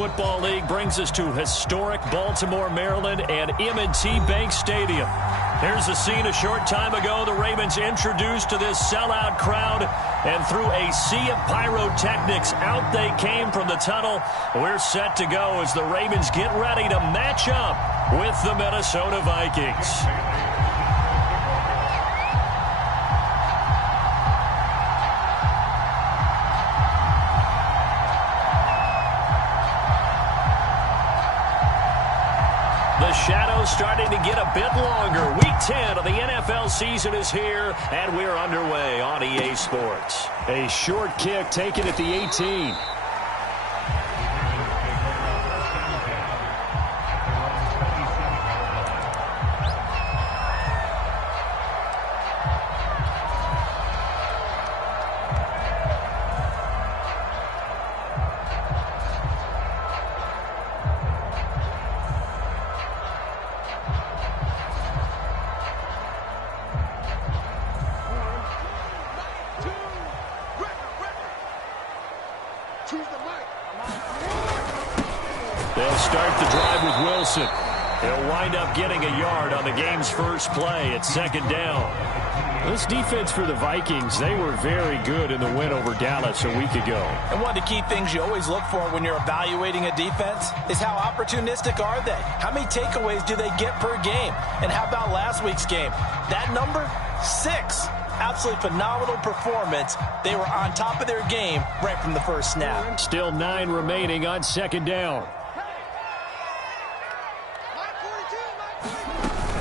Football League brings us to historic Baltimore, Maryland, and M&T Bank Stadium. Here's a scene a short time ago. The Ravens introduced to this sellout crowd, and through a sea of pyrotechnics, out they came from the tunnel. We're set to go as the Ravens get ready to match up with the Minnesota Vikings. The shadow's starting to get a bit longer. Week 10 of the NFL season is here, and we're underway on EA Sports. A short kick taken at the 18. They'll start the drive with Wilson. He'll wind up getting a yard on the game's first play at second down. This defense for the Vikings, they were very good in the win over Dallas a week ago. And one of the key things you always look for when you're evaluating a defense is how opportunistic are they? How many takeaways do they get per game? And how about last week's game? That number, 6. Absolutely phenomenal performance. They were on top of their game right from the first snap. Still 9 remaining on second down.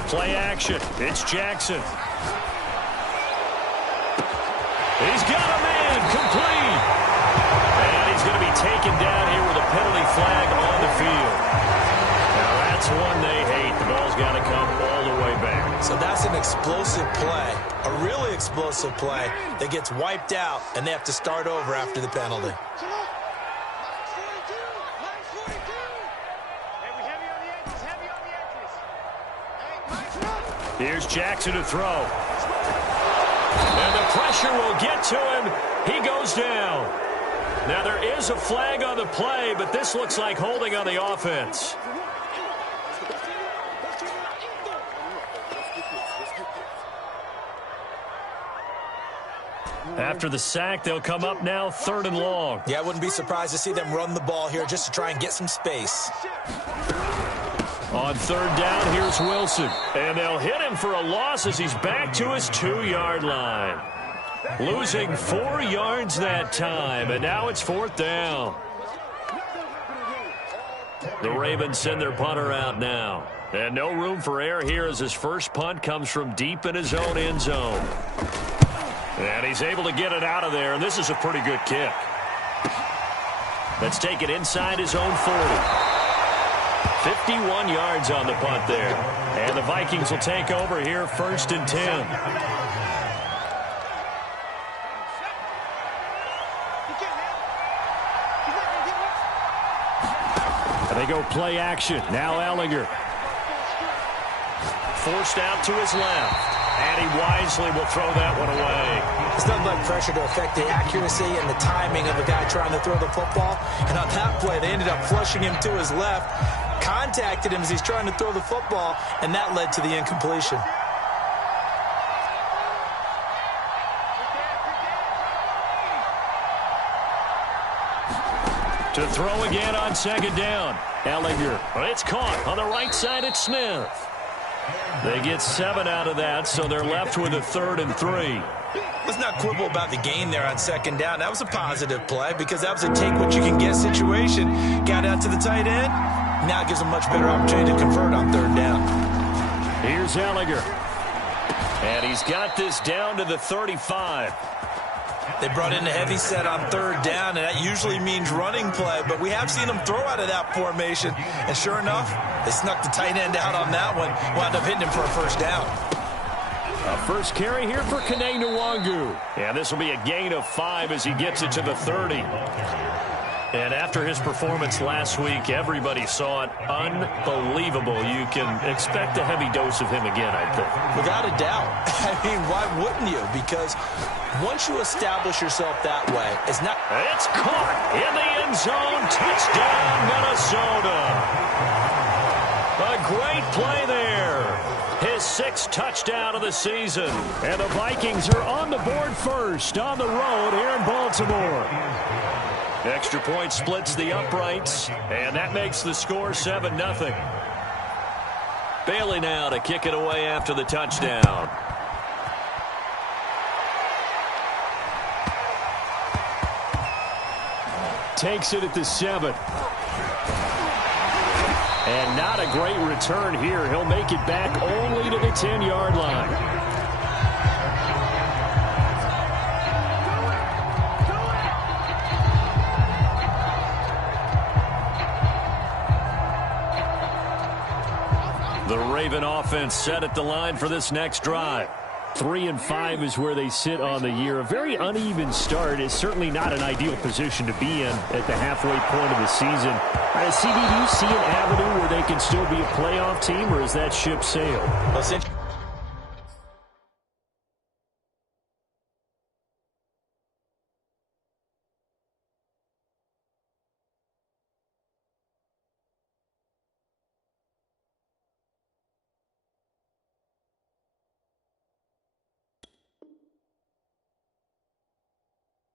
Play action. It's Jackson. He's got a man complete. And he's going to be taken down here with a penalty flag on the field. Now that's one they hate. The ball's got to come all the way back. So that's an explosive play, a really explosive play that gets wiped out, and they have to start over after the penalty. Here's Jackson to throw. And the pressure will get to him. He goes down. Now there is a flag on the play, but this looks like holding on the offense. After the sack, they'll come up now 3rd and long. Yeah, I wouldn't be surprised to see them run the ball here just to try and get some space. On 3rd down, here's Wilson. And they'll hit him for a loss as he's back to his 2-yard line. Losing 4 yards that time, and now it's 4th down. The Ravens send their punter out now. And no room for error here as his first punt comes from deep in his own end zone. And he's able to get it out of there, and this is a pretty good kick. Let's take it inside his own 40. 51 yards on the punt there. And the Vikings will take over here 1st and 10. And they go play action. Now Ehlinger. Forced out to his left. And he wisely will throw that one away. It's nothing like pressure to affect the accuracy and the timing of a guy trying to throw the football. And on that play, they ended up flushing him to his left, contacted him as he's trying to throw the football, and that led to the incompletion. To throw again on 2nd down. Ehlinger. It's caught on the right side at Smith. They get 7 out of that, so they're left with a 3rd and 3. Let's not quibble about the gain there on 2nd down. That was a positive play because that was a take-what-you-can-get situation. Got out to the tight end. Now it gives them much better opportunity to convert on 3rd down. Here's Ehlinger. And he's got this down to the 35. They brought in a heavy set on 3rd down, and that usually means running play, but we have seen them throw out of that formation. And sure enough, they snuck the tight end out on that one, wound up hitting him for a 1st down. A first carry here for Kene Nwangu. And this will be a gain of 5 as he gets it to the 30. And after his performance last week, everybody saw it. Unbelievable. You can expect a heavy dose of him again, I think. Without a doubt. I mean, why wouldn't you? Because once you establish yourself that way, it's not... It's caught in the end zone. Touchdown, Minnesota. A great play there. His 6th touchdown of the season. And the Vikings are on the board first on the road here in Baltimore. Extra point splits the uprights, and that makes the score 7-0. Bailey now to kick it away after the touchdown. Takes it at the 7. And not a great return here. He'll make it back only to the 10-yard line. The Raven offense set at the line for this next drive. 3-5 is where they sit on the year. A very uneven start is certainly not an ideal position to be in at the halfway point of the season. CB, do you see an avenue where they can still be a playoff team, or is that ship sailed? Well,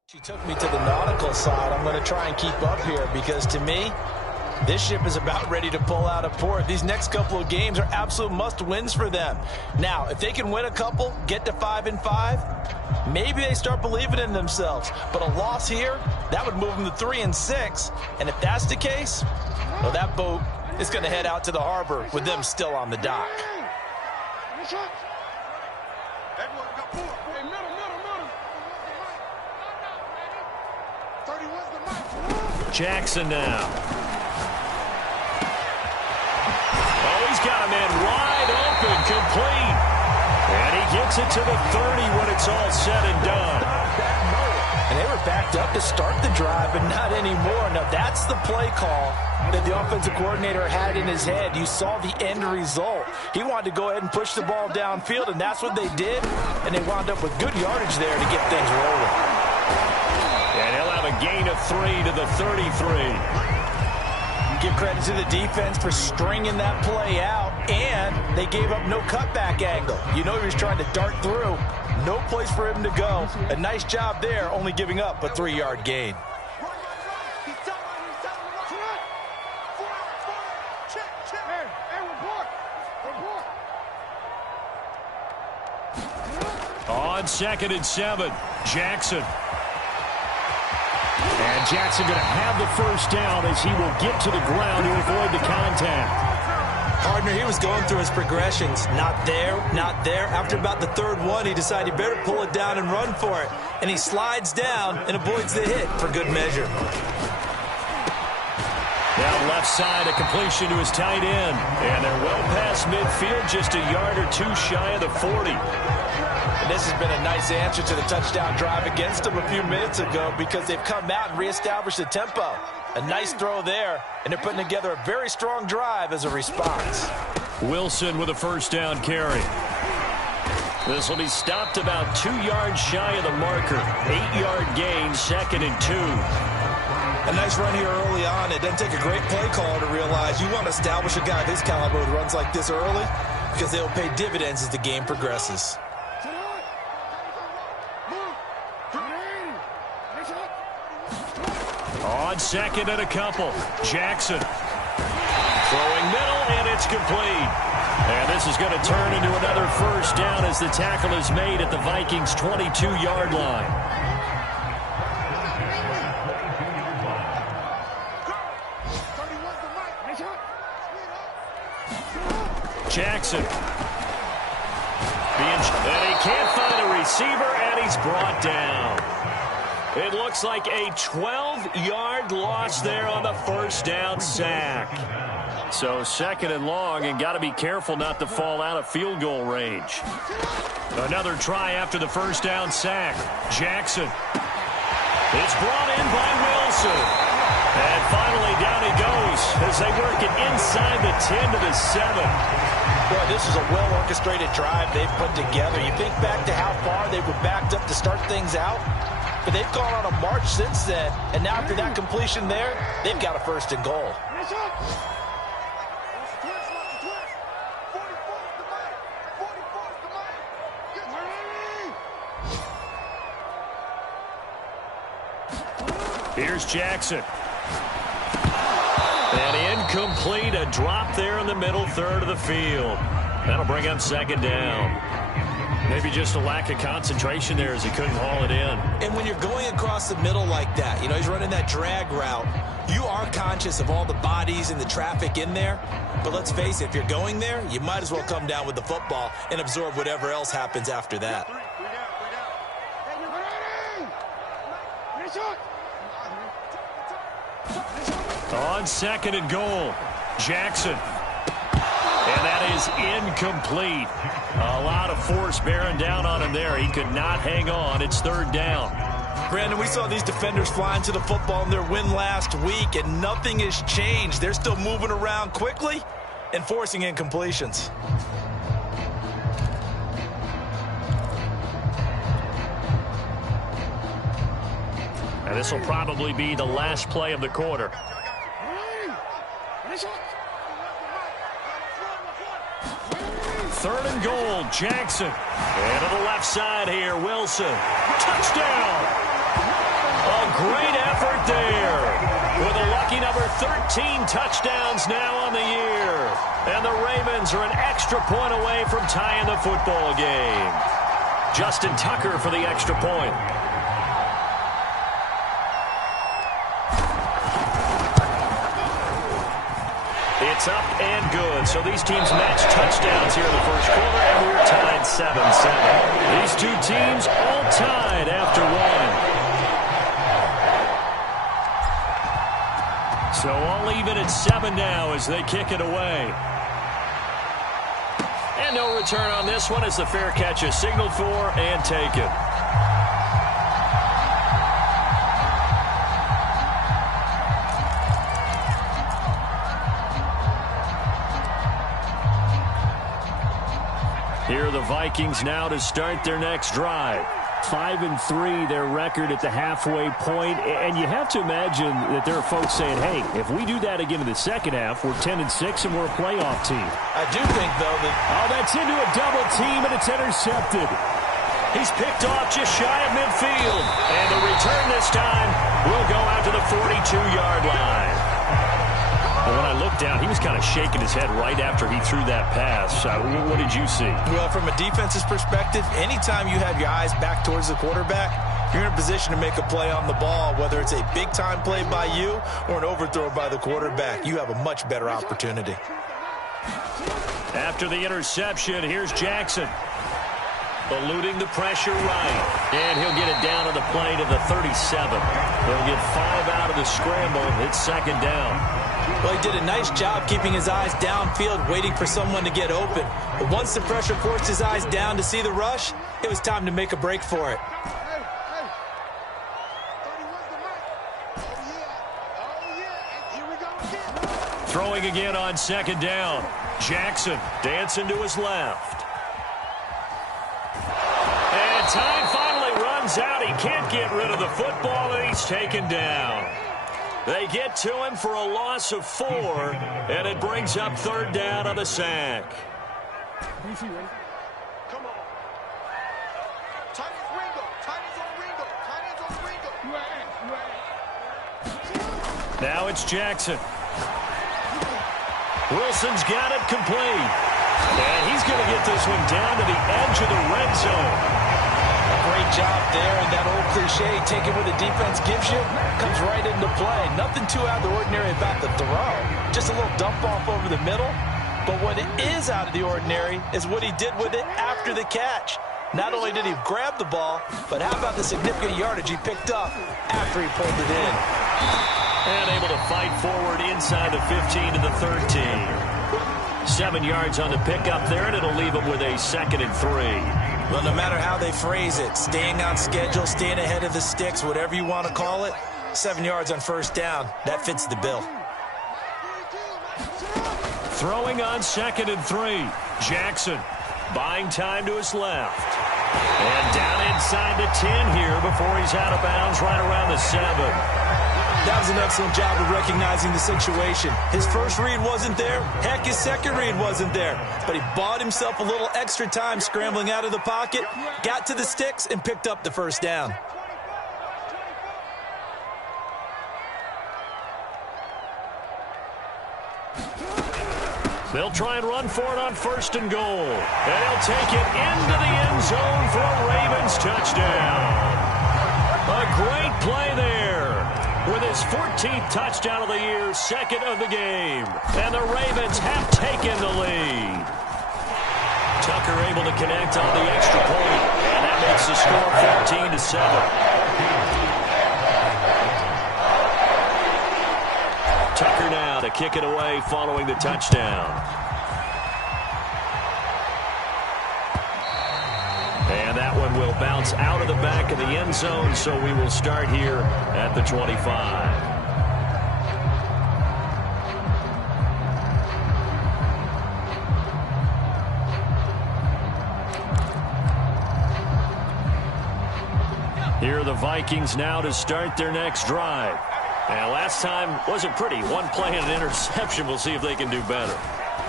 she took me to the nautical side. I'm going to try and keep up here because, to me, this ship is about ready to pull out of port. These next couple of games are absolute must-wins for them. Now, if they can win a couple, get to 5-5, maybe they start believing in themselves. But a loss here, that would move them to 3-6. And if that's the case, well, that boat is going to head out to the harbor with them still on the dock. Jackson now. Oh, he's got a man wide open, complete. And he gets it to the 30 when it's all said and done. And they were backed up to start the drive, but not anymore. Now, that's the play call that the offensive coordinator had in his head. You saw the end result. He wanted to go ahead and push the ball downfield, and that's what they did. And they wound up with good yardage there to get things rolling. And he'll have a gain of 3 to the 33. Give credit to the defense for stringing that play out, and they gave up no cutback angle. You know he was trying to dart through. No place for him to go. A nice job there, only giving up a 3-yard gain. On 2nd and 7, Jackson. And Jackson going to have the first down as he will get to the ground to avoid the contact. Partner, he was going through his progressions. Not there, not there. After about the 3rd one, he decided he better pull it down and run for it. And he slides down and avoids the hit for good measure. Down left side, a completion to his tight end. And they're well past midfield, just a yard or two shy of the 40. And this has been a nice answer to the touchdown drive against them a few minutes ago because they've come out and reestablished the tempo. A nice throw there, and they're putting together a very strong drive as a response. Wilson with a first down carry. This will be stopped about 2 yards shy of the marker. 8-yard gain, 2nd and 2. A nice run here early on. It doesn't take a great play caller to realize you want to establish a guy this caliber with runs like this early because they'll pay dividends as the game progresses. On 2nd and a couple, Jackson. Throwing middle, and it's complete. And this is going to turn into another first down as the tackle is made at the Vikings' 22-yard line. Jackson. And he can't find a receiver, and he's brought down. It looks like a 12-yard loss there on the first down sack. So 2nd and long, and got to be careful not to fall out of field goal range. Another try after the first down sack. Jackson. It's brought in by Wilson. And finally, down he goes as they work it inside the 10 to the 7. Boy, this is a well-orchestrated drive they've put together. You think back to how far they were backed up to start things out, but they've gone on a march since then. And now after that completion there, they've got a first and goal. Here's Jackson. And incomplete, a drop there in the middle third of the field. That'll bring up second down. Maybe just a lack of concentration there as he couldn't haul it in. And when you're going across the middle like that, you know, he's running that drag route, you are conscious of all the bodies and the traffic in there. But let's face it, if you're going there, you might as well come down with the football and absorb whatever else happens after that. On second and goal, Jackson. And that is incomplete. A lot of force bearing down on him there. He could not hang on. It's third down. Brandon, we saw these defenders flying to the football in their win last week, and nothing has changed. They're still moving around quickly and forcing incompletions. And this will probably be the last play of the quarter. Third and goal, Jackson. And to the left side here, Wilson. Touchdown! A great effort there. With a lucky number 13 touchdowns now on the year. And the Ravens are an extra point away from tying the football game. Justin Tucker for the extra point. It's up and good. So these teams match touchdowns here in the first quarter, and we're tied 7-7. These two teams all tied after one. So all even at 7 now as they kick it away. And no return on this one as the fair catch is signaled for and taken. Here are the Vikings now to start their next drive. 5-3, their record at the halfway point. And you have to imagine that there are folks saying, hey, if we do that again in the second half, we're 10-6 and we're a playoff team. I do think, though, that... Oh, that's into a double team, and it's intercepted. He's picked off just shy of midfield. And the return this time will go out to the 42-yard line. And when I looked down, he was kind of shaking his head right after he threw that pass. What did you see? Well, from a defense's perspective, anytime you have your eyes back towards the quarterback, you're in a position to make a play on the ball, whether it's a big-time play by you or an overthrow by the quarterback. You have a much better opportunity. After the interception, here's Jackson. Eluding the pressure right. And he'll get it down to the play to the 37. He'll get 5 out of the scramble. It's second down. Well, he did a nice job keeping his eyes downfield, waiting for someone to get open. But once the pressure forced his eyes down to see the rush, it was time to make a break for it. Throwing again on second down. Jackson dancing to his left. And time finally runs out. He can't get rid of the football, and he's taken down. They get to him for a loss of 4, and it brings up third down on the sack. Come on. Tight as Ringo. Tight as on Ringo. Now it's Jackson. Wilson's got it complete. And he's going to get this one down to the edge of the red zone. Great job there, and that old cliche, take it where the defense gives you, comes right into play. Nothing too out of the ordinary about the throw. Just a little dump off over the middle. But what it is out of the ordinary is what he did with it after the catch. Not only did he grab the ball, but how about the significant yardage he picked up after he pulled it in. And able to fight forward inside the 15 to the 13. 7 yards on the pickup there, and it'll leave him with a 2nd and 3. Well, no matter how they phrase it, staying on schedule, staying ahead of the sticks, whatever you want to call it, 7 yards on first down. That fits the bill. Throwing on 2nd and 3. Jackson buying time to his left. And down inside the 10 here before he's out of bounds right around the 7. That was an excellent job of recognizing the situation. His first read wasn't there. Heck, his second read wasn't there. But he bought himself a little extra time scrambling out of the pocket, got to the sticks, and picked up the first down. They'll try and run for it on 1st and goal. And he'll take it into the end zone for a Ravens touchdown. A great play there with his 14th touchdown of the year, 2nd of the game. And the Ravens have taken the lead. Tucker able to connect on the extra point. And that makes the score 14-7. Tucker now to kick it away following the touchdown. And that one will bounce out of the back of the end zone, so we will start here at the 25. Here are the Vikings now to start their next drive. And last time wasn't pretty. One play and an interception. We'll see if they can do better.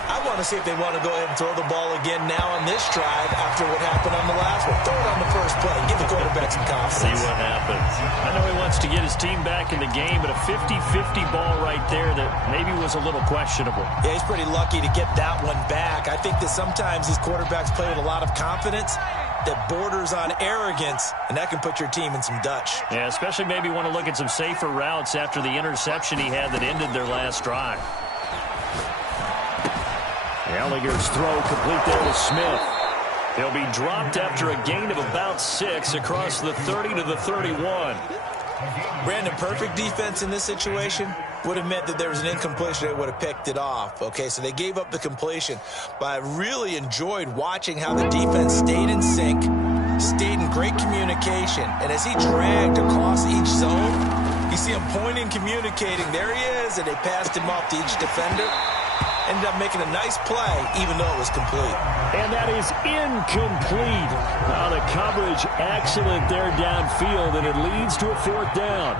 I want to see if they want to go ahead and throw the ball again now on this drive after what happened on the last one. Throw it on the first play. Give the quarterback some confidence. See what happens. I know he wants to get his team back in the game, but a 50-50 ball right there that maybe was a little questionable. Yeah, he's pretty lucky to get that one back. I think that sometimes these quarterbacks play with a lot of confidence that borders on arrogance, and that can put your team in some Dutch. Yeah, especially maybe want to look at some safer routes after the interception he had that ended their last drive. Gallagher's throw complete there to Smith. He'll be dropped after a gain of about 6 across the 30 to the 31. Brandon, perfect defense in this situation would have meant that there was an incompletion. They would have picked it off. Okay, so they gave up the completion. But I really enjoyed watching how the defense stayed in sync, stayed in great communication. And as he dragged across each zone, you see him pointing, communicating. There he is, and they passed him off to each defender. Ended up making a nice play, even though it was complete. And that is incomplete. Now the coverage excellent there downfield, and it leads to a 4th down.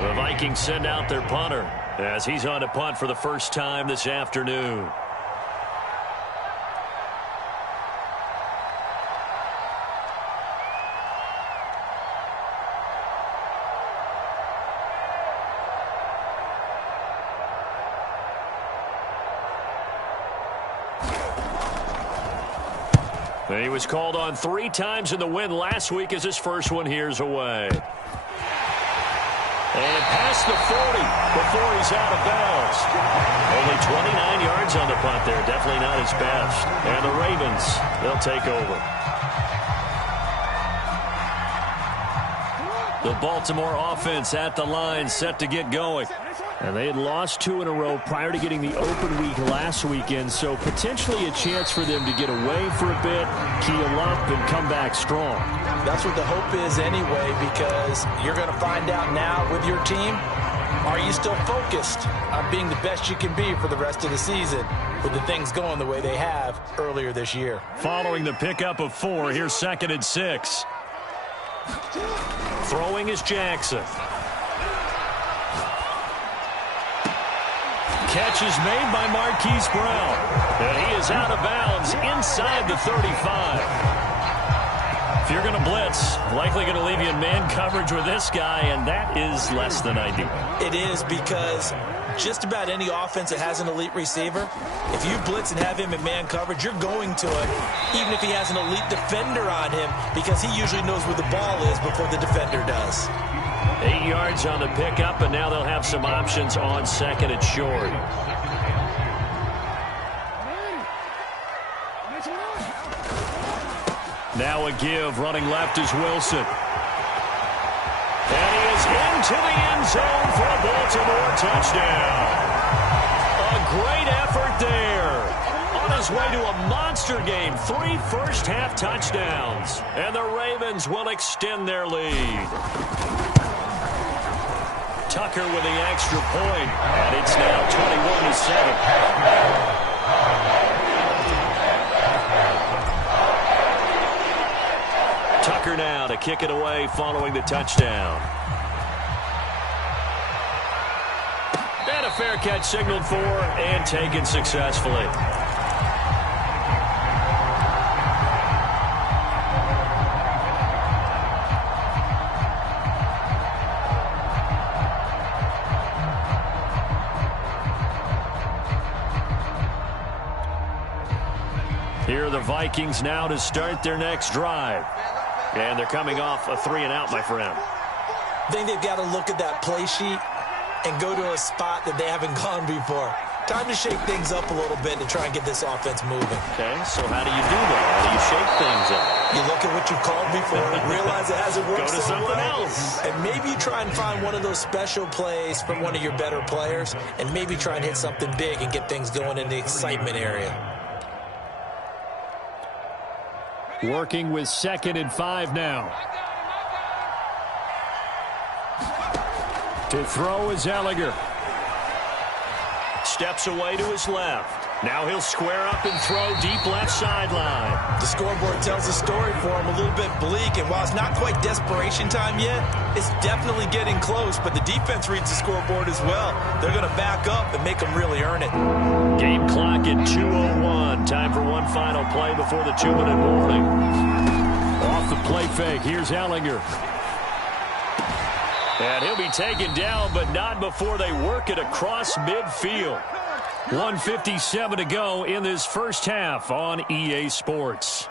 The Vikings send out their punter as he's on to punt for the first time this afternoon. He was called on 3 times in the win last week as his first one here's away. And past the 40 before he's out of bounds. Only 29 yards on the punt there. Definitely not his best. And the Ravens, they'll take over. The Baltimore offense at the line set to get going. And they had lost 2 in a row prior to getting the open week last weekend, so potentially a chance for them to get away for a bit, keel up, and come back strong. That's what the hope is anyway, because you're going to find out now with your team, are you still focused on being the best you can be for the rest of the season with the things going the way they have earlier this year? Following the pickup of 4, here's 2nd and 6. Throwing is Jackson. Catch is made by Marquise Brown. And he is out of bounds inside the 35. If you're going to blitz, likely going to leave you in man coverage with this guy, and that is less than ideal. It is, because just about any offense that has an elite receiver, if you blitz and have him in man coverage, you're going to it, even if he has an elite defender on him, because he usually knows where the ball is before the defender does. 8 yards on the pickup, and now they'll have some options on 2nd and short. Now a give, running left is Wilson. And he is into the end zone for a Baltimore touchdown. A effort there. On his way to a monster game, 3 first-half touchdowns. And the Ravens will extend their lead. Tucker with the extra point, and it's now 21-7. Tucker now to kick it away following the touchdown. And a fair catch signaled for and taken successfully. Here are the Vikings now to start their next drive. And they're coming off a 3-and-out, my friend. I think they've got to look at that play sheet and go to a spot that they haven't gone before. Time to shake things up a little bit to try and get this offense moving. Okay, so how do you do that? How do you shake things up? You look at what you've called before, realize it hasn't worked Go to something else. and maybe you try and find one of those special plays from one of your better players, and maybe try and hit something big and get things going in the excitement area. Working with 2nd and 5 now. To throw is Ehlinger. Steps away to his left. Now he'll square up and throw deep left sideline. The scoreboard tells a story for him, a little bit bleak, and while it's not quite desperation time yet, it's definitely getting close, but the defense reads the scoreboard as well. They're going to back up and make them really earn it. Game clock at 2:01. Time for one final play before the 2-minute warning. Off the play fake, here's Ehlinger. And he'll be taken down, but not before they work it across midfield. 1:57 to go in this first half on EA Sports.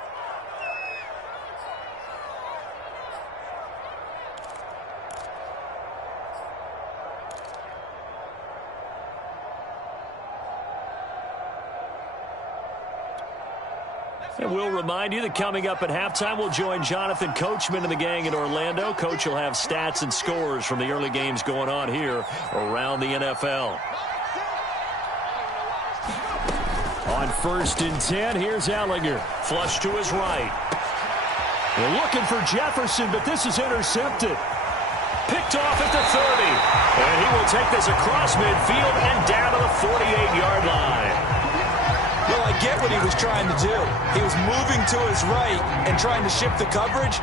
And we'll remind you that coming up at halftime, we'll join Jonathan Coachman and the gang in Orlando. Coach will have stats and scores from the early games going on here around the NFL. On 1st and 10, here's Ehlinger. Flush to his right. They're looking for Jefferson, but this is intercepted. Picked off at the 30. And he will take this across midfield and down to the 48-yard line. Well, I get what he was trying to do. He was moving to his right and trying to shift the coverage,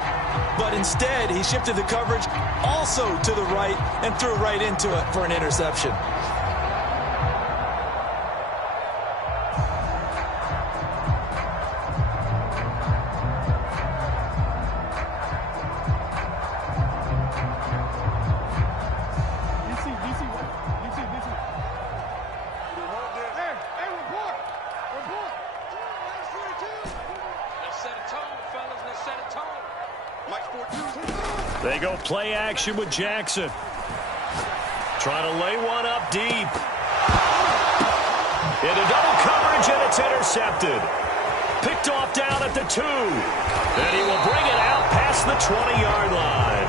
but instead he shifted the coverage also to the right and threw right into it for an interception. They go play action with Jackson. Trying to lay one up deep. Into double coverage, and it's intercepted. Picked off down at the 2. And he will bring it out past the 20-yard line.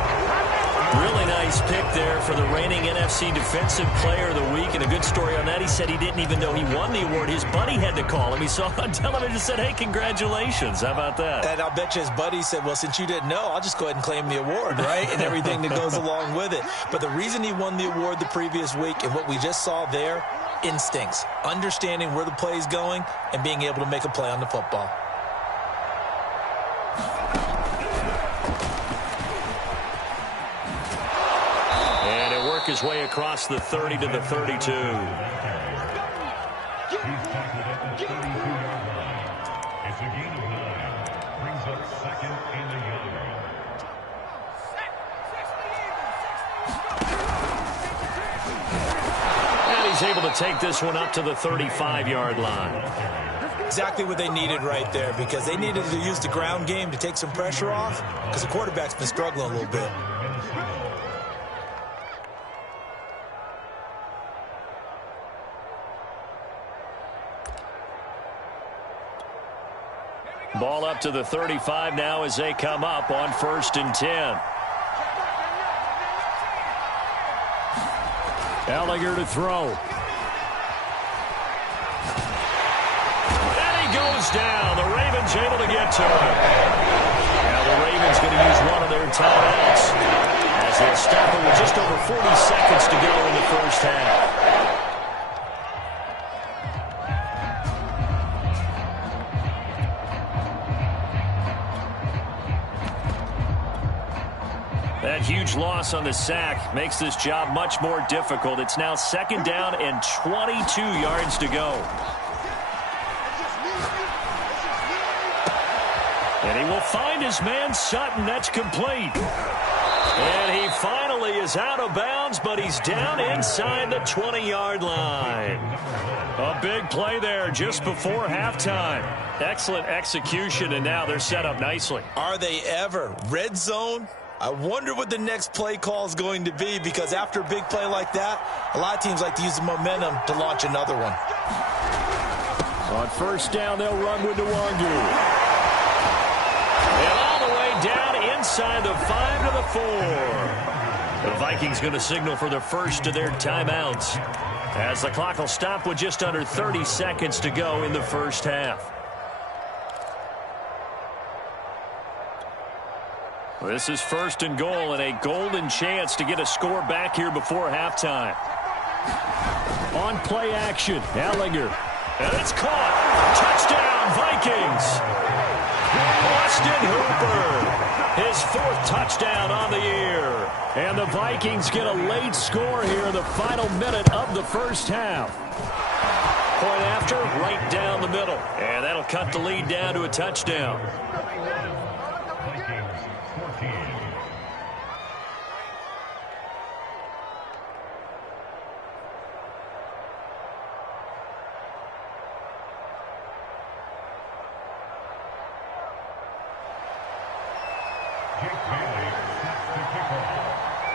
Really nice pick there for the reigning NFC Defensive Player of the Week. And a good story on that, he said he didn't even know he won the award. His buddy had to call him. He saw on television and said, hey, congratulations. How about that? And I'll bet you his buddy said, well, since you didn't know, I'll just go ahead and claim the award, right? And everything that goes along with it. But the reason he won the award the previous week and what we just saw there, instincts, understanding where the play is going and being able to make a play on the football. His way across the 30 to the 32. He's tackled at the 32-yard line. It's a gain of 9. Brings up 2nd and a yard. And he's able to take this one up to the 35-yard line. Exactly what they needed right there, because they needed to use the ground game to take some pressure off, because the quarterback's been struggling a little bit. Ball up to the 35 now as they come up on 1st and 10. Ehlinger to throw. goes down. The Ravens able to get to him. Now the Ravens going to use one of their timeouts as they'll stop it with just over 40 seconds to go in the first half. That huge loss on the sack makes this job much more difficult. It's now 2nd down and 22 yards to go. And he will find his man Sutton. That's complete. And he finally is out of bounds, but he's down inside the 20-yard line. A big play there just before halftime. Excellent execution, and now they're set up nicely. Are they ever? Red zone? I wonder what the next play call is going to be, because after a big play like that, a lot of teams like to use the momentum to launch another one. On 1st down, they'll run with Nwangu. And all the way down inside the 5 to the 4. The Vikings going to signal for the first of their timeouts, as the clock will stop with just under 30 seconds to go in the first half. This is 1st and goal, and a golden chance to get a score back here before halftime. On play action, Ehlinger. And it's caught. Touchdown, Vikings. Austin Hooper, his 4th touchdown on the year. And the Vikings get a late score here in the final minute of the first half. Point after, right down the middle. And that'll cut the lead down to a touchdown.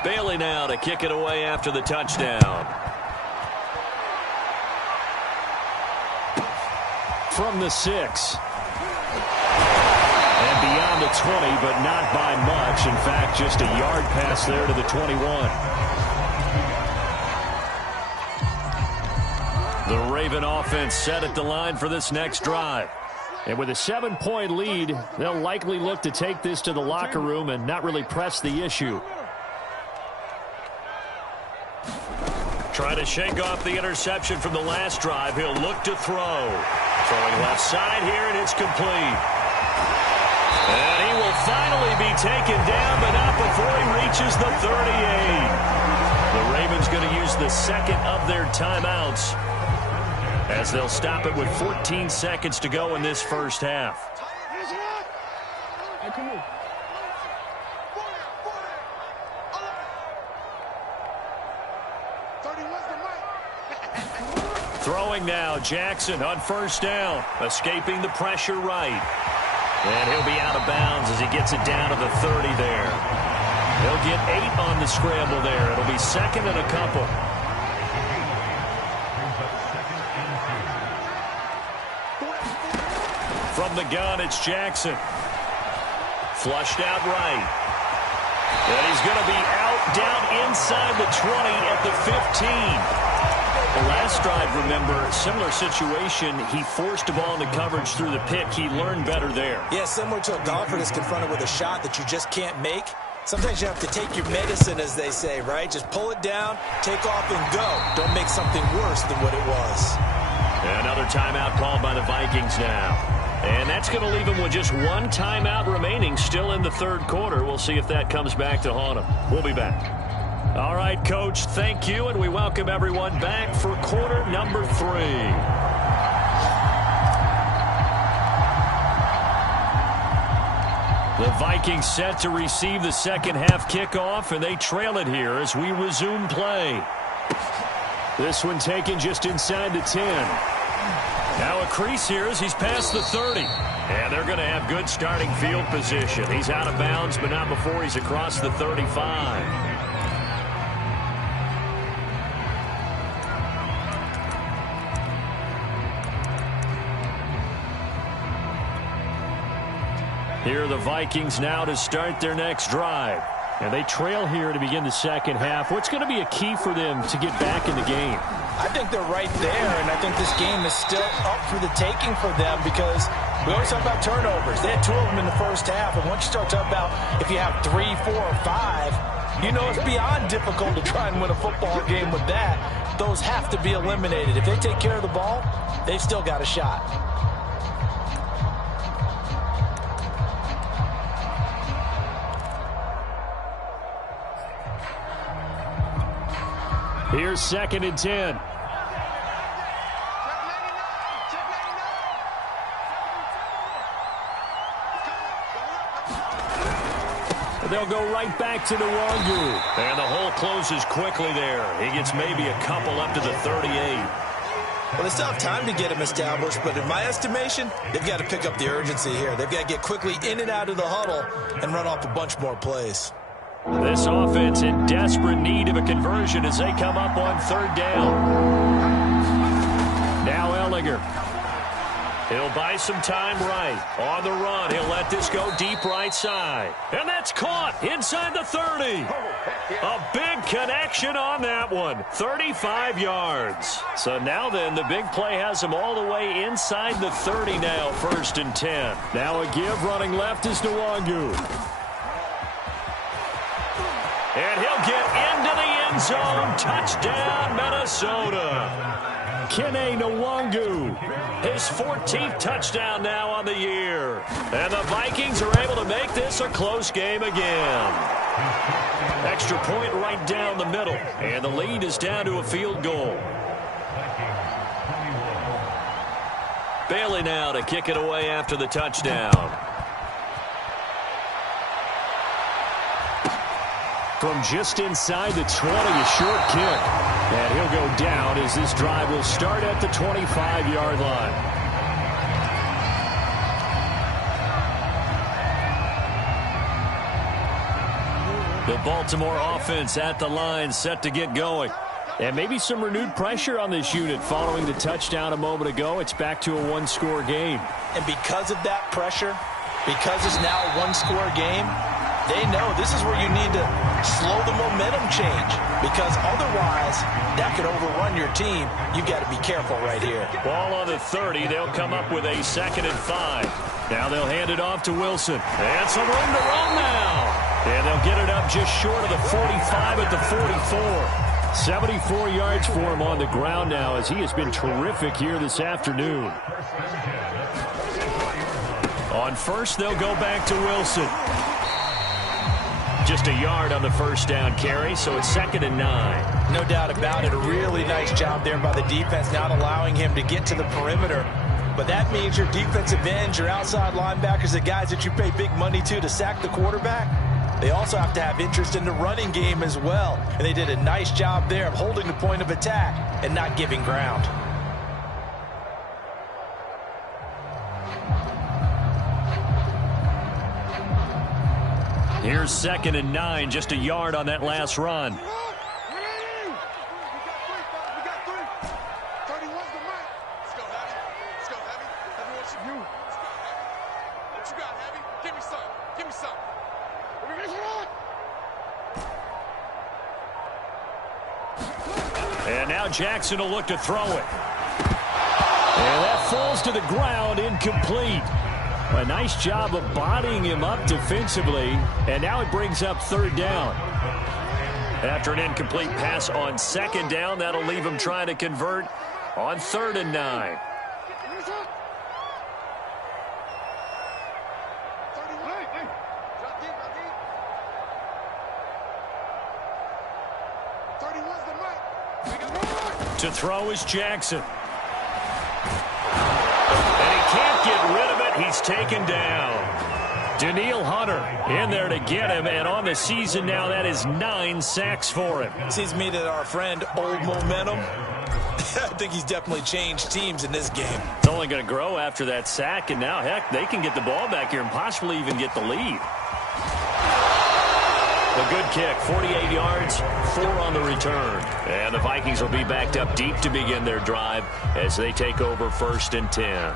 Bailey now to kick it away after the touchdown. From the 6. And beyond the 20, but not by much. In fact, just a yard pass there to the 21. The Raven offense set at the line for this next drive. And with a 7-point lead, they'll likely look to take this to the locker room and not really press the issue. Trying to shake off the interception from the last drive. He'll look to throw. Throwing left side here, and it's complete. And he will finally be taken down, but not before he reaches the 38. The Ravens going to use the 2nd of their timeouts, as they'll stop it with 14 seconds to go in this first half. Throwing now, Jackson on 1st down, escaping the pressure right. And he'll be out of bounds as he gets it down to the 30 there. He'll get 8 on the scramble there. It'll be 2nd and a couple. From the gun, it's Jackson. Flushed out right. And he's going to be out down inside the 20 at the 15. The last drive, remember, similar situation. He forced the ball into coverage through the pick. He learned better there. Yeah, similar to a golfer that's confronted with a shot that you just can't make. Sometimes you have to take your medicine, as they say, right? Just pull it down, take off, and go. Don't make something worse than what it was. Another timeout called by the Vikings now. And that's going to leave him with just 1 timeout remaining still in the 3rd quarter. We'll see if that comes back to haunt him. We'll be back. All right, Coach, thank you, and we welcome everyone back for quarter number 3. The Vikings set to receive the 2nd half kickoff, and they trail it here as we resume play. This one taken just inside the 10. Now a crease here as he's past the 30. And they're going to have good starting field position. He's out of bounds, but not before he's across the 35. Here are the Vikings now to start their next drive. And they trail here to begin the 2nd half. What's going to be a key for them to get back in the game? I think they're right there, and I think this game is still up for the taking for them because we always talk about turnovers. They had 2 of them in the first half, and once you start talking about if you have 3, 4, or 5, you know it's beyond difficult to try and win a football game with that. Those have to be eliminated. If they take care of the ball, they've still got a shot. Here's 2nd and 10. They'll go right back to Nwangwu. And the hole closes quickly there. He gets maybe a couple up to the 38. Well, they still have time to get him established, but in my estimation, they've got to pick up the urgency here. They've got to get quickly in and out of the huddle and run off a bunch more plays. This offense in desperate need of a conversion as they come up on 3rd down. Now Ehlinger. He'll buy some time right. On the run, he'll let this go deep right side. And that's caught inside the 30. A big connection on that one. 35 yards. So now then, the big play has him all the way inside the 30 now, 1st and 10. Now a give running left is Nwangwu. And he'll get into the end zone. Touchdown, Minnesota. Kene Nwangwu. His 14th touchdown now on the year. And the Vikings are able to make this a close game again. Extra point right down the middle. And the lead is down to a field goal. Bailey now to kick it away after the touchdown. From just inside the 20, a short kick. And he'll go down as this drive will start at the 25-yard line. The Baltimore offense at the line, set to get going. And maybe some renewed pressure on this unit following the touchdown a moment ago. It's back to a 1-score game. And because of that pressure, because it's now a 1-score game, they know this is where you need to slow the momentum change, because otherwise that could overrun your team. You've got to be careful right here. Ball on the 30. They'll come up with a 2nd and 5. Now they'll hand it off to Wilson. And some room to run now. And they'll get it up just short of the 45 at the 44. 74 yards for him on the ground now as he has been terrific here this afternoon. On 1st, they'll go back to Wilson. Just a yard on the 1st down carry, so it's 2nd and 9. No doubt about it. A really nice job there by the defense, not allowing him to get to the perimeter. But that means your defensive ends, your outside linebackers, the guys that you pay big money to sack the quarterback, they also have to have interest in the running game as well. And they did a nice job there of holding the point of attack and not giving ground. Here's 2nd and 9, just a yard on that last run. We got 3. 31's the mark. Let's go, Heavy. Let's go, Heavy. Heavy, what you do? Let's go, Heavy. What you got, Heavy? Give me some. Give me some. And now Jackson will look to throw it. And that falls to the ground, incomplete. A nice job of bodying him up defensively, and now it brings up 3rd down. After an incomplete pass on 2nd down, that'll leave him trying to convert on 3rd and 9. To throw is Jackson. And he can't get rid of it. He's taken down. Danielle Hunter in there to get him, and on the season now, that is 9 sacks for him. Seems to me that our friend, Old Momentum, I think he's definitely changed teams in this game. It's only going to grow after that sack, and now, heck, they can get the ball back here and possibly even get the lead. A good kick, 48 yards, 4 on the return. And the Vikings will be backed up deep to begin their drive as they take over 1st and 10.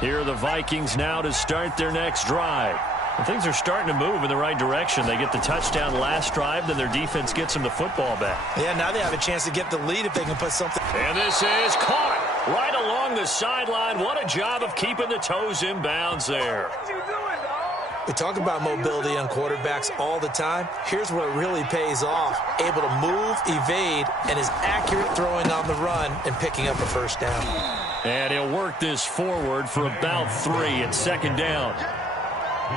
Here are the Vikings now to start their next drive. Things are starting to move in the right direction. They get the touchdown last drive, then their defense gets them the football back. Yeah, now they have a chance to get the lead if they can put something. And this is caught right along the sideline. What a job of keeping the toes in bounds there. We talk about mobility on quarterbacks all the time. Here's where it really pays off. Able to move, evade, and is accurate throwing on the run and picking up a first down. And he'll work this forward for about 3 at second down.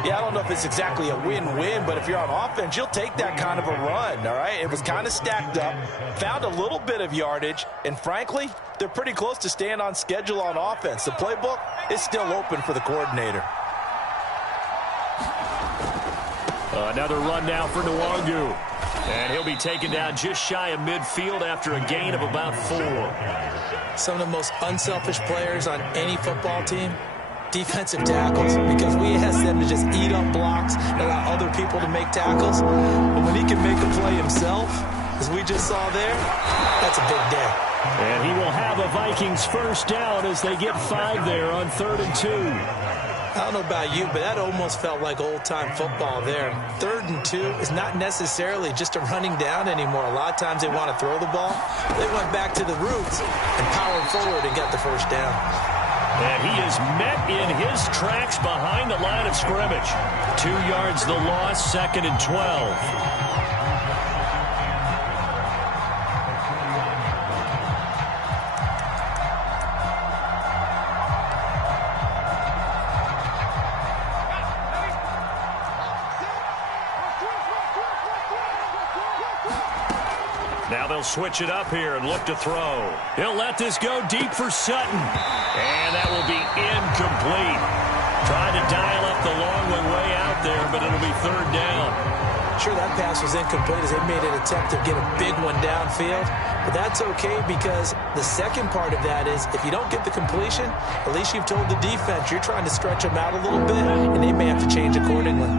Yeah, I don't know if it's exactly a win-win, but if you're on offense, you'll take that kind of a run, all right? It was kind of stacked up, found a little bit of yardage, and frankly, they're pretty close to staying on schedule on offense. The playbook is still open for the coordinator. Another run now for Nwangu. And he'll be taken down just shy of midfield after a gain of about 4. Some of the most unselfish players on any football team, defensive tackles, because we ask them to just eat up blocks and allow other people to make tackles. But when he can make a play himself, as we just saw there, that's a big day. And he will have a Vikings first down as they get 5 there on 3rd and 2. I don't know about you, but that almost felt like old-time football there. 3rd and 2 is not necessarily just a running down anymore. A lot of times they want to throw the ball. They went back to the roots and powered forward and got the first down. And he is met in his tracks behind the line of scrimmage. 2 yards the loss, 2nd and 12. Now they'll switch it up here and look to throw. He'll let this go deep for Sutton. And that will be incomplete. Tried to dial up the long one way out there, but it'll be 3rd down. Sure, that pass was incomplete as they made an attempt to get a big one downfield. But that's okay because the second part of that is if you don't get the completion, at least you've told the defense you're trying to stretch them out a little bit, and they may have to change accordingly.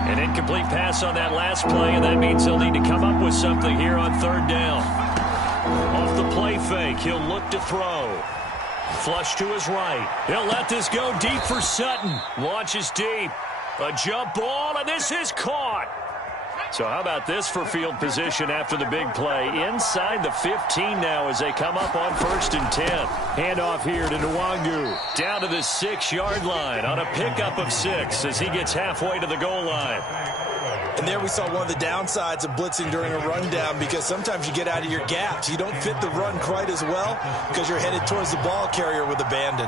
An incomplete pass on that last play, and that means they'll need to come up with something here on 3rd down. Off the play fake, he'll look to throw. Flush to his right. He'll let this go deep for Sutton. Launches deep. A jump ball, and this is caught. So how about this for field position after the big play? Inside the 15 now as they come up on 1st and 10. Handoff here to Nwangu. Down to the 6-yard line on a pickup of 6 as he gets halfway to the goal line. And there we saw one of the downsides of blitzing during a rundown because sometimes you get out of your gaps. You don't fit the run quite as well because you're headed towards the ball carrier with abandon.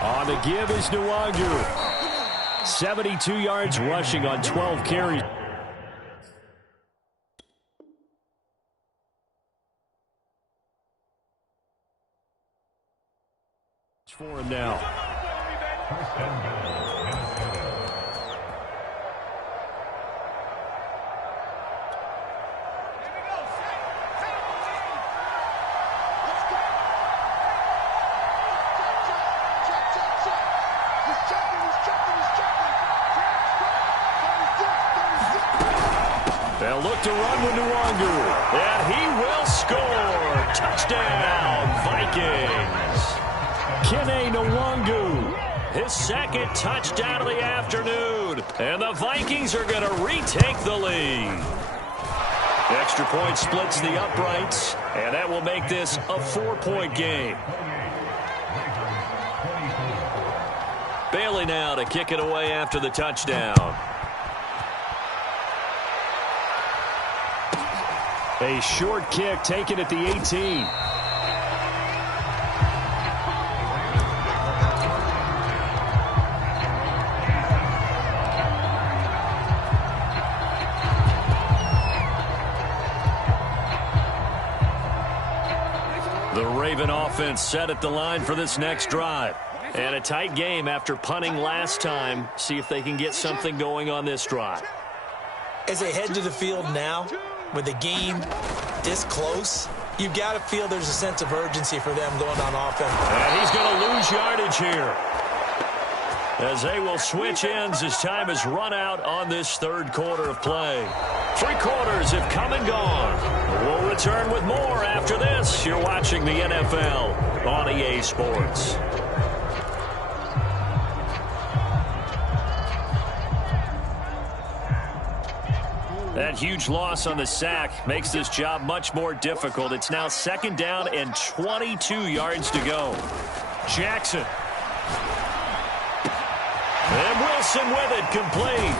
On the give is Nwangu. 72 yards rushing on 12 carries. For him now. They'll look to run with Nwangu, and he will score. Touchdown, Vikings. Kene Nwangu. His 2nd touchdown of the afternoon, and the Vikings are going to retake the lead. Extra point splits the uprights, and that will make this a 4-point game. Bailey now to kick it away after the touchdown. A short kick taken at the 18. The Raven offense set at the line for this next drive. And a tight game after punting last time. See if they can get something going on this drive. As they head to the field now, with the game this close, you've got to feel there's a sense of urgency for them going on offense. And he's going to lose yardage here. As they will switch ends as time is run out on this 3rd quarter of play. 3 quarters have come and gone. We'll return with more after this. You're watching the NFL on EA Sports. huge loss on the sack makes this job much more difficult. It's now 2nd down and 22 yards to go. Jackson. And Wilson with it, complete.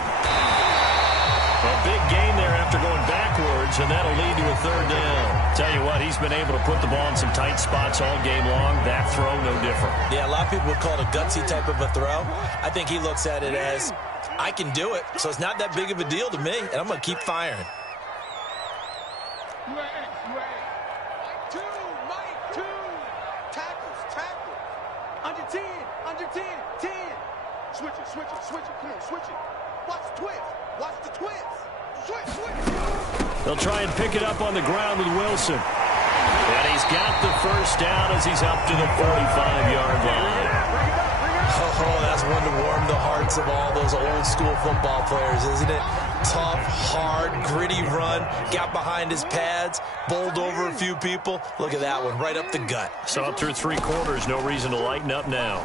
A big gain there after going backwards, and that'll lead to a 3rd down. Tell you what, he's been able to put the ball in some tight spots all game long. That throw, no different. Yeah, a lot of people would call it a gutsy type of a throw. I think he looks at it as, I can do it, so it's not that big of a deal to me, and I'm going to keep firing. Mike, two. Tackles. Under 10. 10. Switch it. Come on, switch it. Watch the twist. Switch. They'll try and pick it up on the ground with Wilson. And he's got the 1st down as he's up to the 45-yard line. Oh, that's one to warm the hearts of all those old school football players, isn't it? Tough, hard, gritty run. Got behind his pads, bowled over a few people. Look at that one, right up the gut. Saw through 3 quarters. No reason to lighten up now.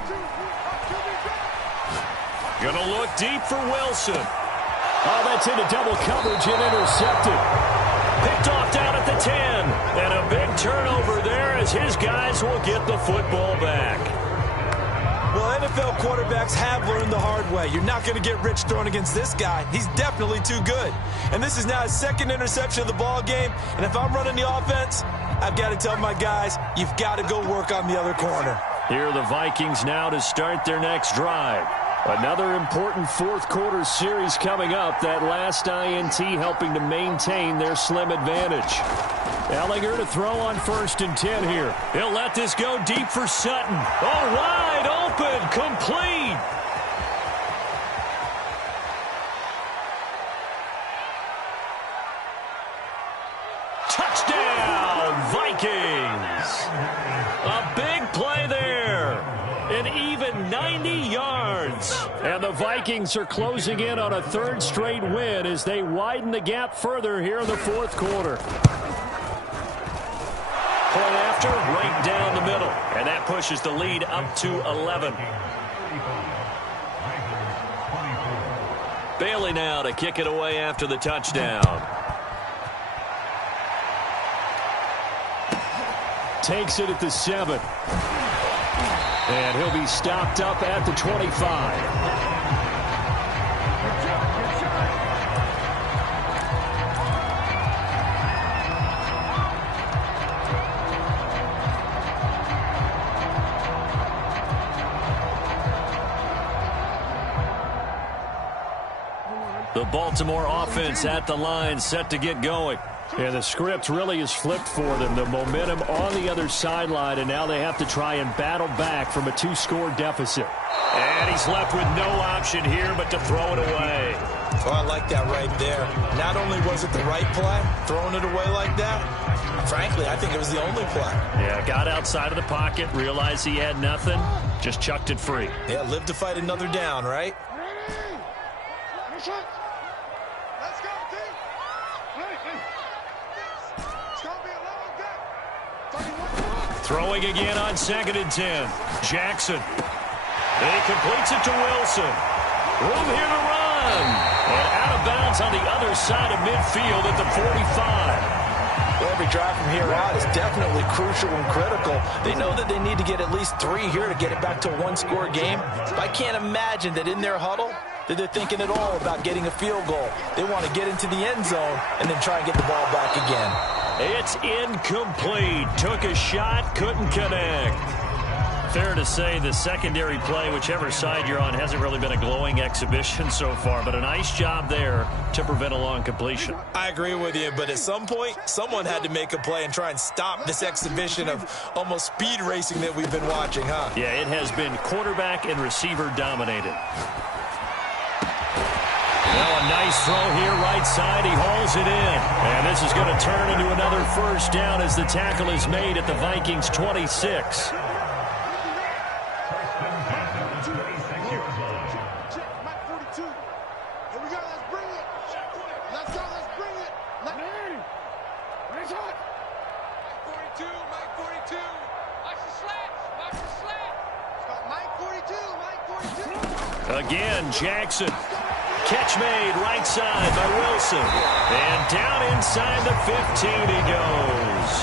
Gonna look deep for Wilson. Oh, that's into double coverage and intercepted. Picked off down at the 10. And a big turnover there as his guys will get the football back. Well, NFL quarterbacks have learned the hard way. You're not going to get rich throwing against this guy. He's definitely too good. And this is now his 2nd interception of the ball game. And if I'm running the offense, I've got to tell my guys, you've got to go work on the other corner. Here are the Vikings now to start their next drive. Another important 4th quarter series coming up. That last INT helping to maintain their slim advantage. Ellinger to throw on 1st and 10 here. He'll let this go deep for Sutton. Oh, wide open, complete. Touchdown, Vikings. A big play there. An even 90 yards. And the Vikings are closing in on a 3rd straight win as they widen the gap further here in the 4th quarter. Point after, right down the middle. And that pushes the lead up to 11. Bailey now to kick it away after the touchdown. Takes it at the 7. And he'll be stopped up at the 25. The Baltimore offense at the line, set to get going. And the script really is flipped for them. The momentum on the other sideline, and now they have to try and battle back from a 2-score deficit. And he's left with no option here but to throw it away. Oh, I like that right there. Not only was it the right play, throwing it away like that, frankly, I think it was the only play. Yeah, got outside of the pocket, realized he had nothing, just chucked it free. Yeah, live to fight another down, right? Let's go, team. Throwing again on 2nd and 10. Jackson. And he completes it to Wilson. Room here to run. And out of bounds on the other side of midfield at the 45. Well, every drive from here out is definitely crucial and critical. They know that they need to get at least 3 here to get it back to a 1-score game. But I can't imagine that in their huddle that they're thinking at all about getting a field goal. They want to get into the end zone and then try and get the ball back again. It's incomplete. Took a shot, couldn't connect. Fair to say the secondary play, whichever side you're on, hasn't really been a glowing exhibition so far, but a nice job there to prevent a long completion. I agree with you, but at some point, someone had to make a play and try and stop this exhibition of almost speed racing that we've been watching, huh? Yeah, it has been quarterback and receiver dominated. Now a nice throw here, right side. He hauls it in. And this is going to turn into another 1st down as the tackle is made at the Vikings 26. Again, Jackson Catch made right side by Wilson. And down inside the 15 he goes.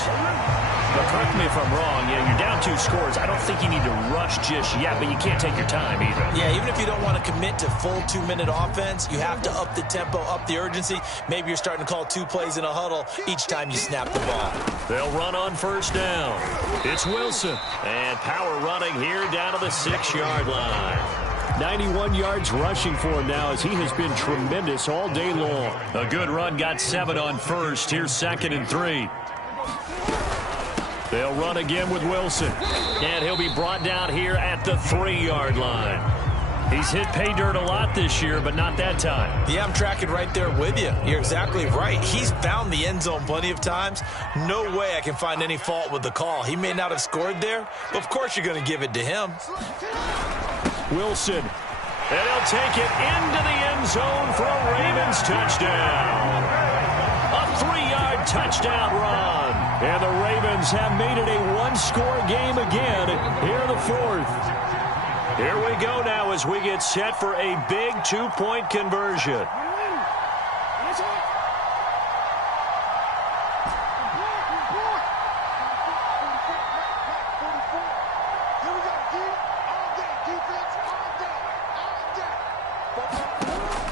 But correct me if I'm wrong, you're down 2 scores. I don't think you need to rush just yet, but you can't take your time either. Yeah, even if you don't want to commit to full 2-minute offense, you have to up the tempo, up the urgency. Maybe you're starting to call 2 plays in a huddle each time you snap the ball. They'll run on first down. It's Wilson. And power running here down to the 6-yard line. 91 yards rushing for him now as he has been tremendous all day long. A good run, got 7 on first. Here's 2nd and 3. They'll run again with Wilson. And he'll be brought down here at the 3-yard line. He's hit pay dirt a lot this year, but not that time. Yeah, I'm tracking right there with you. You're exactly right. He's found the end zone plenty of times. No way I can find any fault with the call. He may not have scored there, but of course you're going to give it to him. Wilson. And he'll take it into the end zone for a Ravens touchdown. A 3-yard touchdown run. And the Ravens have made it a 1-score game again here in the 4th. Here we go now as we get set for a big 2-point conversion.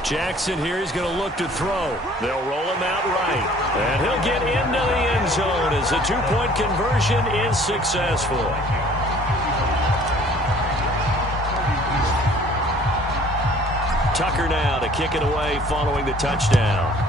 Jackson here, he's going to look to throw. They'll roll him out right. And he'll get into the end zone as the 2-point conversion is successful. Tucker now to kick it away following the touchdown.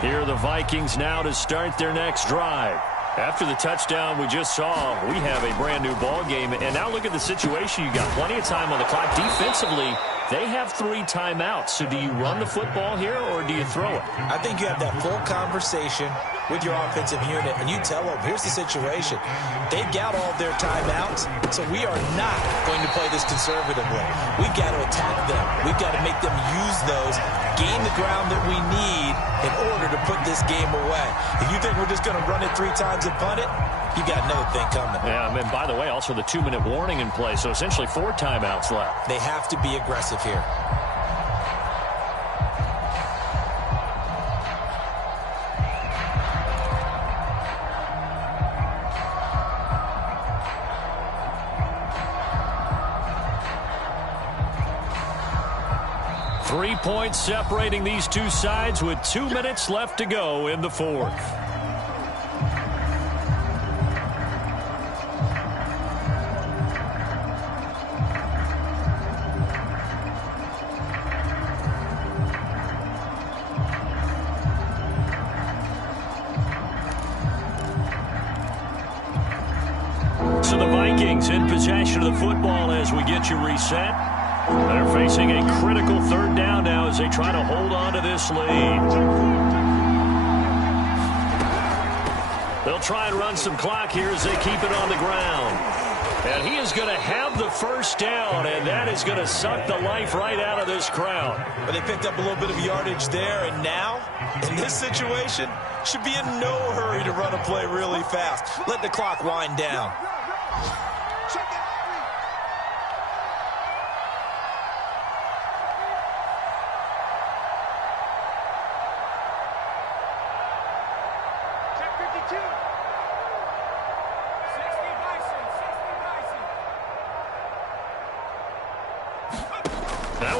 Here are the Vikings now to start their next drive. After the touchdown we just saw, we have a brand new ball game. And now look at the situation. You got plenty of time on the clock. Defensively, they have 3 timeouts. So do you run the football here or do you throw it? I think you have that full conversation with your offensive unit, and you tell them, here's the situation. They've got all their timeouts, so we are not going to play this conservatively. We've got to attack them. We've got to make them use those, gain the ground that we need in order to put this game away. If you think we're just going to run it 3 times and punt it, you got another thing coming. Yeah, and by the way, also the 2-minute warning in play, so essentially 4 timeouts left. They have to be aggressive here. Three points separating these two sides with 2 minutes left to go in the 4th. So the Vikings in possession of the football as we get you reset. They're facing a critical 3rd down now as they try to hold on to this lead. They'll try and run some clock here as they keep it on the ground. And he is going to have the 1st down, and that is going to suck the life right out of this crowd. But they picked up a little bit of yardage there, and now, in this situation, should be in no hurry to run a play really fast. Let the clock wind down.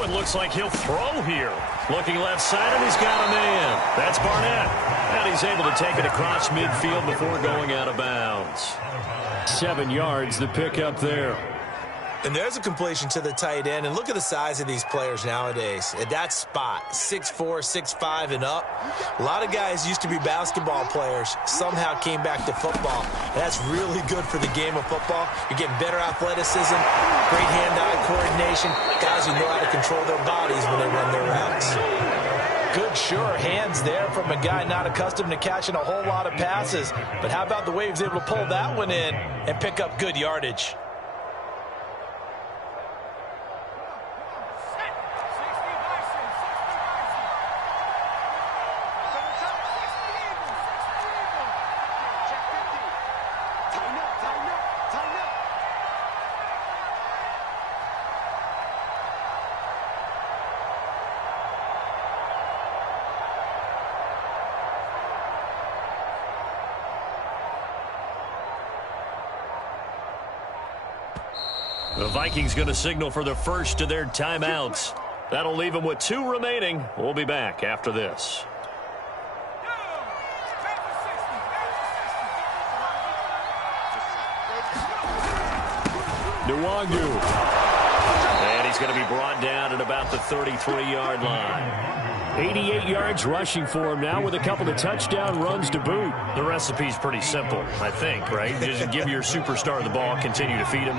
Looks like he'll throw here. Looking left side, and he's got a man. That's Barnett. And he's able to take it across midfield before going out of bounds. 7 yards, the pickup there. And there's a completion to the tight end. And look at the size of these players nowadays. At that spot, 6'4", 6'5", and up. A lot of guys used to be basketball players. Somehow came back to football. And that's really good for the game of football. You're getting better athleticism, great hand-eye coordination. Guys who know how to control their bodies when they run their routes. Good, sure hands there from a guy not accustomed to catching a whole lot of passes. But how about the way he was able to pull that one in and pick up good yardage? The Vikings going to signal for the first of their timeouts. That'll leave them with 2 remaining. We'll be back after this. Nwangu. And he's going to be brought down at about the 33-yard line. 88 yards rushing for him now with a couple of touchdown runs to boot. The recipe's pretty simple, I think, right? Just give your superstar the ball, continue to feed him.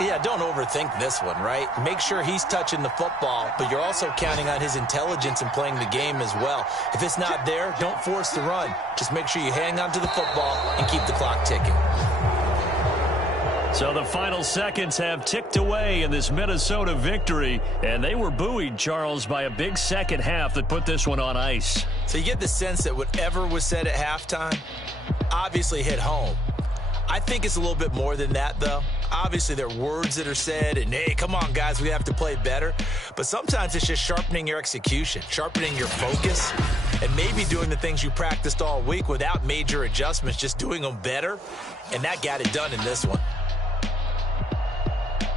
Yeah, don't overthink this one, right? Make sure he's touching the football, but you're also counting on his intelligence in playing the game as well. If it's not there, don't force the run. Just make sure you hang on to the football and keep the clock ticking. So the final seconds have ticked away in this Minnesota victory, and they were buoyed, Charles, by a big second half that put this one on ice. So you get the sense that whatever was said at halftime obviously hit home. I think it's a little bit more than that, though. Obviously, there are words that are said, and, hey, come on, guys, we have to play better. But sometimes it's just sharpening your execution, sharpening your focus, and maybe doing the things you practiced all week without major adjustments, just doing them better. And that got it done in this one.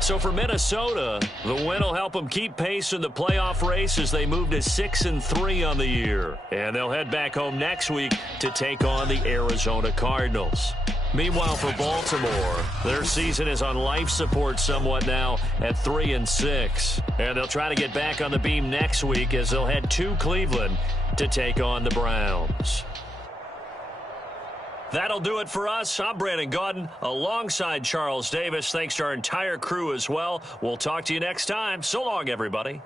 So for Minnesota, the win will help them keep pace in the playoff race as they move to 6-3 on the year. And they'll head back home next week to take on the Arizona Cardinals. Meanwhile, for Baltimore, their season is on life support somewhat now at 3-6. And they'll try to get back on the beam next week as they'll head to Cleveland to take on the Browns. That'll do it for us. I'm Brandon Gaudin alongside Charles Davis. Thanks to our entire crew as well. We'll talk to you next time. So long, everybody.